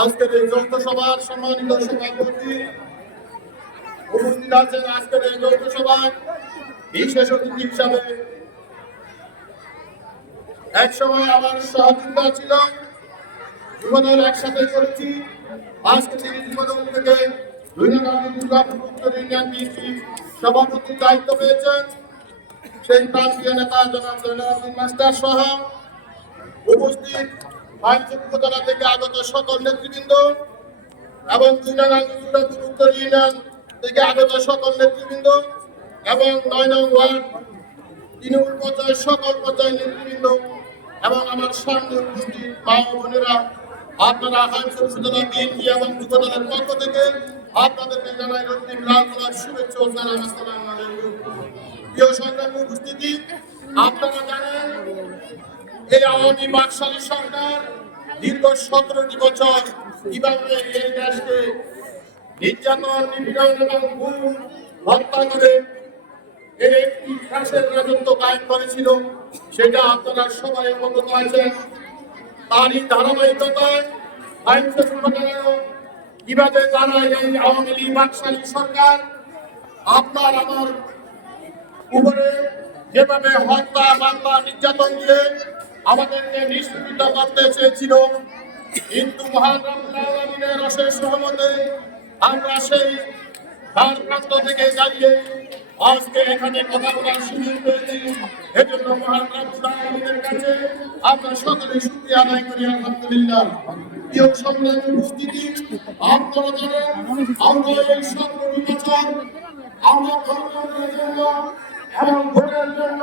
আজকের এই যৌথ সভার সম্মানিত সভাপতি উপস্থিত আছেন আজকের এই যৌথ সভায় বিশেষ অতিথি হিসাবে। এক সময় আমার সহযোগিতা ছিল যুবদল একসাথে করেছি। আজকে তিনি যুবদল থেকে সভাপতির দায়িত্ব পেয়েছেন। সেই প্রান্তীয় নেতা জনাব জয়নাল মাস্টার সহ উপস্থিত থেকে আগত সকল নেতৃবৃন্দ এবং থেকে আগত সকল নেতৃবৃন্দ এবং নয় নং তৃণমূল পর্যায়ের সকল পর্যায়ের নেতৃবৃন্দ এবং আমার সামনে উপস্থিত মা বোনেরা, আপনারা উপজেলা বিএনপি এবং যুবদলের পক্ষ থেকে আপনাদেরকে জানাই রক্তিম লাল শুভেচ্ছা প্রিয় সংগ্রামী উপস্থিতি, আপনারা জানেন এই আওয়ামী বাকশালী সরকার দীর্ঘ সতেরোটি বছর কীভাবে এই দেশকে নির্যাতন, নিপীড়ন এবং গুম, হত্যা করে এর একটি খাসের রাজত্ব কায়েম করেছিল, সেটা আপনারা সবাই অবগত আছেন। তারই ধারাবাহিকতায় আইন কীভাবে তারা এই আওয়ামী লীগ সরকার? আপনার আমার উপরে যেভাবে হত্যা, মামলা, নির্যাতন দিয়ে আমাদেরকে নিষ্পৃত করতে চেয়েছিল। কিন্তু আলামিনের অশেষ রহমতে আমরা সেই তার প্রান্ত থেকে দাঁড়িয়ে আজকে এখানে কথা বলার সুযোগ পেয়েছি। এজন্য মহান কাছে আমরা সকলে শুকরিয়া আদায় করি, আলহামদুলিল্লাহ। আমরা এই সতেরো বছর আমরা ধর্মের জন্য এবং ভোটের জন্য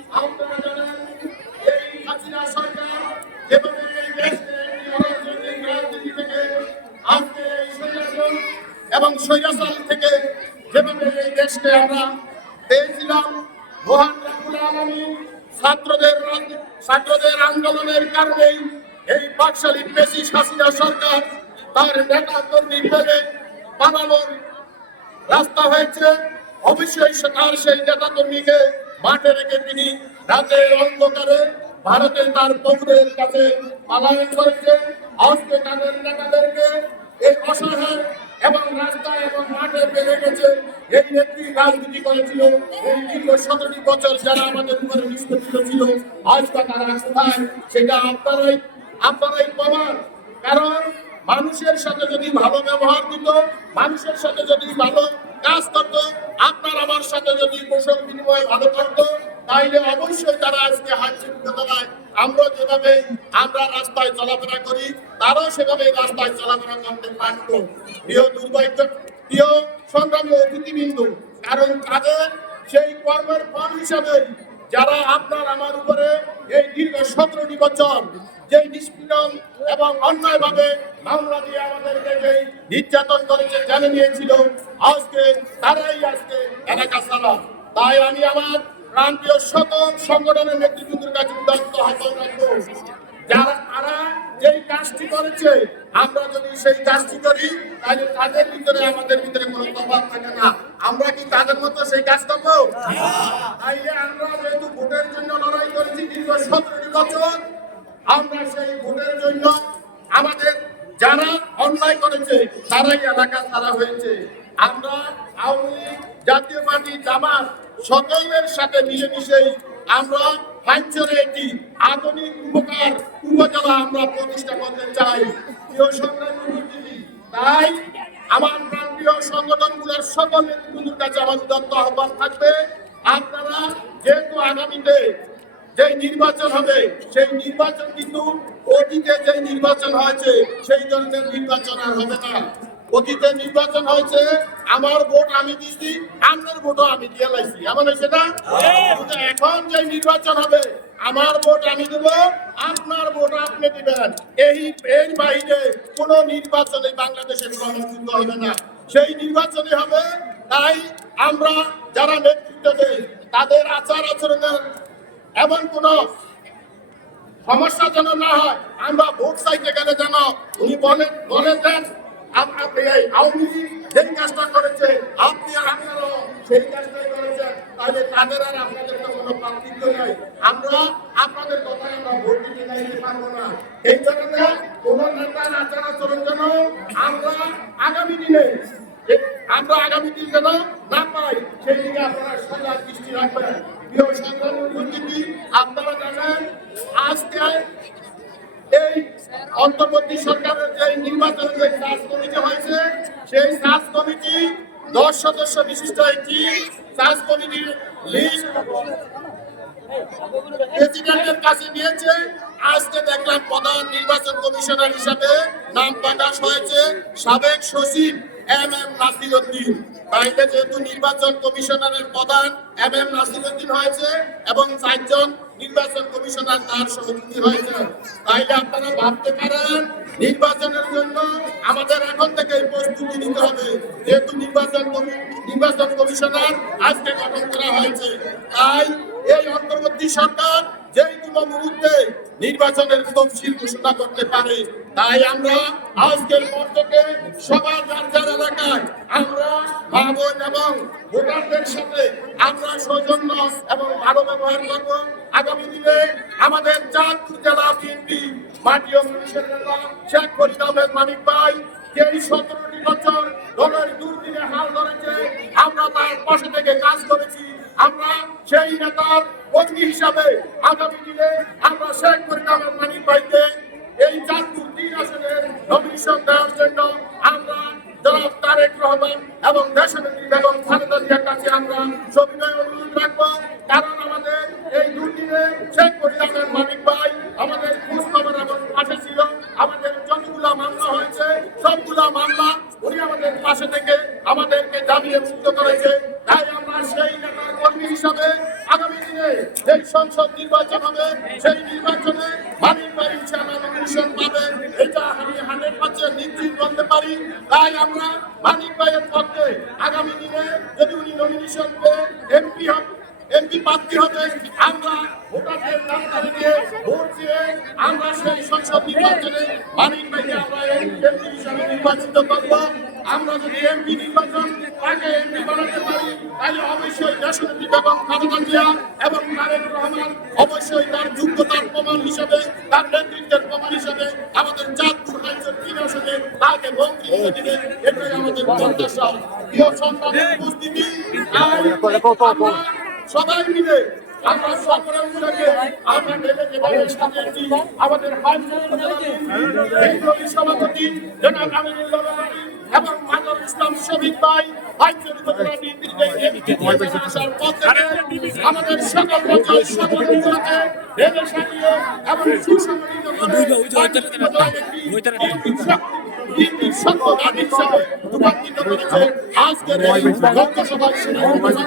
ছাত্রদের ছাত্রদের আন্দোলনের কারণেই এই বাকশালী পেশি হাসিনা সরকার তার নেতা কর্মী ফেলে পালানোর রাস্তা হয়েছে। অবশ্যই তার সেই নেতা কর্মীকে মাঠে রেখে তিনি রাতের অন্ধকারে ভারতে তার পৌরের কাছে পালায়ন করেছে আজকে তাদের নেতাদেরকে এই অসহায় এবং রাস্তায় এবং মাঠে বেড়ে গেছে। এই নেত্রী রাজনীতি করেছিল। এই দীর্ঘ বছর যারা আমাদের উপরে নিষ্পত্তি ছিল আজকে তারা কোথায়? সেটা আপনারাই আপনারাই প্রমাণ। কারণ মানুষের সাথে যদি ভালো ব্যবহার দিত, মানুষের সাথে যদি ভালো কাজ করত, আপনার আমার সাথে যদি কৌশল বিনিময় ভালো করত, তাইলে অবশ্যই তারা আজকে হাত চিন্তায় আমরা যেভাবে আমরা রাস্তায় চলাফেরা করি, তারাও সেভাবে রাস্তায় চলাফেরা করতে পারত। প্রিয় দুর্ভাগ্য, প্রিয় সংগ্রামী অতিথিবৃন্দ, কারণ তাদের সেই কর্মের ফল হিসাবে যারা আপনার আমার উপরে এই দীর্ঘ সতেরোটি বছর যে নিষ্পীড়ন এবং অন্যায়ভাবে মামলা দিয়ে আমাদেরকে যে নির্যাতন করেছে জেনে নিয়েছিল আজকে তারাই আজকে এলাকা চালা তাই আমি আমার প্রান্তীয় সকল সংগঠনের নেতৃবৃন্দের কাছে উদাত্ত আহ্বান রাখব। যারা, তারা যেই কাজটি করেছে, আমরা যদি সেই কাজটি করি, তাহলে তাদের ভিতরে আমাদের ভিতরে কোনো তফাৎ থাকে না। আমরা কি তাদের মতো সেই কাজ করব? তাইলে আমরা যেহেতু ভোটের জন্য লড়াই করেছি দীর্ঘ সতেরোটি বছর, আমরা সেই ভোটের জন্য আমাদের যারা অন্যায় করেছে, তারাই এলাকা তারা হয়েছে। আমরা আওয়ামী জাতীয় পার্টি, জামাত সকলের সাথে মিলেমিশেই আমরা ফাইনচরে একটি আধুনিক উপকার উপজেলা আমরা প্রতিষ্ঠা করতে চাই। তাই আমার প্রান্তীয় সংগঠনগুলোর সকল নেতৃবৃন্দের কাছে আমার দত্ত আহ্বান থাকবে। আপনারা যেহেতু আগামীতে যে নির্বাচন হবে, সেই নির্বাচন কিন্তু অতীতে যে নির্বাচন হয়েছে, সেই ধরনের নির্বাচন আর হবে না। অতীতে নির্বাচন হয়েছে, আমার ভোট আমি দিচ্ছি আপনার ভোটও আমি দিয়ে লাইছি। এমন হয়েছে না? এখন যে নির্বাচন হবে, আমার ভোট আমি দেব, আপনার ভোট আপনি দিবেন। এই এর বাইরে কোনো নির্বাচনে বাংলাদেশে অনুষ্ঠিত হবে না। সেই নির্বাচনে হবে, তাই আমরা যারা নেতৃত্ব দেই, তাদের আচার আচরণের এমন কোনো সমস্যা যেন না হয়, আমরা ভোট চাইতে গেলে যেন উনি বলে বলে দেন। আপনি এই আওয়ামী যেই কাজটা করেছে, আপনি আপনারাও সেই কাজটাই করেছেন তাহলে তাদের আর আপনাদের কোনো পার্থক্য নাই। আমরা আপনাদের কথায় আমরা ভোট দিতে চাইতে পারব না। এই কারণে কোন নেতার আচার আচরণ যেন আমরা আগামী দিনে আমরা আগামী দিন যেন না পাই, সেই দিকে আপনারা সজাগ দৃষ্টি রাখবেন। প্রিয় সংগ্রামী উপস্থিতি আপনারা জানেন আজকে এই অন্তর্বর্তী সরকারের যে নির্বাচনের যে সার্চ কমিটি হয়েছে সেই সার্চ কমিটি দশ সদস্য বিশিষ্ট একটি সার্চ কমিটির লিস্ট প্রেসিডেন্টের কাছে নিয়েছে। আজকে দেখলাম প্রধান নির্বাচন কমিশনার হিসাবে নাম প্রকাশ হয়েছে সাবেক সচিব এম এম নাসির উদ্দিন তাইলে যেহেতু নির্বাচন কমিশনারের প্রধান এম এম নাসির উদ্দিন হয়েছে এবং চারজন নির্বাচন কমিশনার তার সহযোগী হয়েছে। তাইলে আপনারা ভাবতে পারেন নির্বাচনের জন্য আমাদের এখন থেকে প্রস্তুতি নিতে হবে। যেহেতু নির্বাচন নির্বাচন কমিশনার আজকে গঠন করা হয়েছে। তাই এই অন্তর্বর্তী সরকার যেই কোনো মুহূর্তে নির্বাচনের তফসিল ঘোষণা করতে পারে। তাই আমরা আজকের পর থেকে সবার যার যার এলাকায় আমরা মা বোন এবং ভোটারদের সাথে আমরা সৌজন্য এবং ভালো ব্যবহার করব। আগামী দিনে আমাদের চাঁদপুর জেলা বিএনপি, মাটি ও মানুষের নেতা শেখ ফরিদ মানিক ভাই যেই সতেরোটি বছর দলের দুর্দিনে হাল ধরেছে আমরা তার পাশে থেকে কাজ করেছি আমরা সেই নেতার কর্মী হিসাবে আগামী দিনে আমরা শেখ ফরিদামের মানিক ভাইকে এই চাঁদপুর তিন আসনের নমিনেশন দেওয়ার জন্য আমরা জনাব তারেক রহমান এবং দেশনেত্রী বেগম খালেদা জিয়ার কাছে আমরা সবিনয় অনুরোধ মানিক ভাই ইনশাআল্লাহ নমিনেশন পাবে এটা আমি হান্ড্রেড পার্সেন্ট নিশ্চিত বলতে পারি। তাই আমরা মানিক ভাইয়ের পক্ষে আগামী দিনে যদি উনি নমিনেশন পেয়ে এমপি হবে এমপি প্রার্থী হবে আমরা ভোটারদের নাম তালে দিয়ে ভোট দিয়ে আমরা সেই সংসদ নির্বাচনে মানিক ভাইকে আমরা এমপি হিসাবে নির্বাচিত করব। আমরা যদি এমপি নির্বাচন তাকে এমপি বানাতে পারি, তাহলে অবশ্যই দেশনেত্রী বেগম খালেদা জিয়া এবং তারেক রহমান অবশ্যই তার যোগ্যতার প্রমাণ হিসেবে, তার নেতৃত্বের প্রমাণ হিসেবে আমাদের চাঁদপুর রাজ্যের তিন আসনে, তাকে মন্ত্রী দিবে, এটাই আমাদের সবাই মিলে আমরা সকলে মিলে আমরা নেমে যেভাবে সাজিয়েছি আমাদের সভাপতি জনাব এবং মাদর ইসলাম শহীদ ভাই আমাদের সকল পর্যায়ে সকল বিভাগে এবং সুসংগঠিত আজকের এই হয়েছে।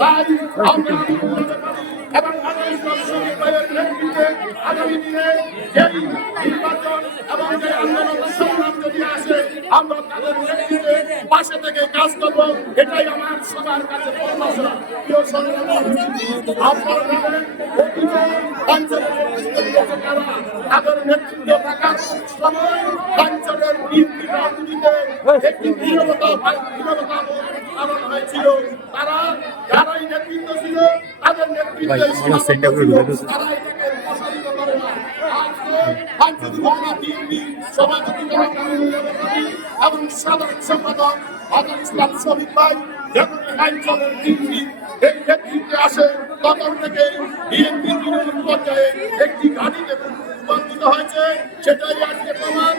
তাই আমরা এবং আগামী দিনে এবং যে আন্দোলন সংগ্রাম যদি আসে আমরা তাদের পাশে থেকে কাজ করব। এটাই আমার সবার কাছে? তাদের নেতৃত্ব থাকার সময় অঞ্চলের একটি নীরবতা নীরবতা পালন হয়েছিল। তারা যারাই নেতৃত্ব ছিল তাদের নেতৃত্বে তারা এবং সাধারণ সম্পাদক আদর ইসলাম শফিক ভাই যখন আঞ্চলের বিএনপি এই থেকে বিএনপি তৃণমূল পর্যায়ে একটি ঘাটিতে রূপান্তরিত হয়েছে। সেটাই আজকে প্রমাণ।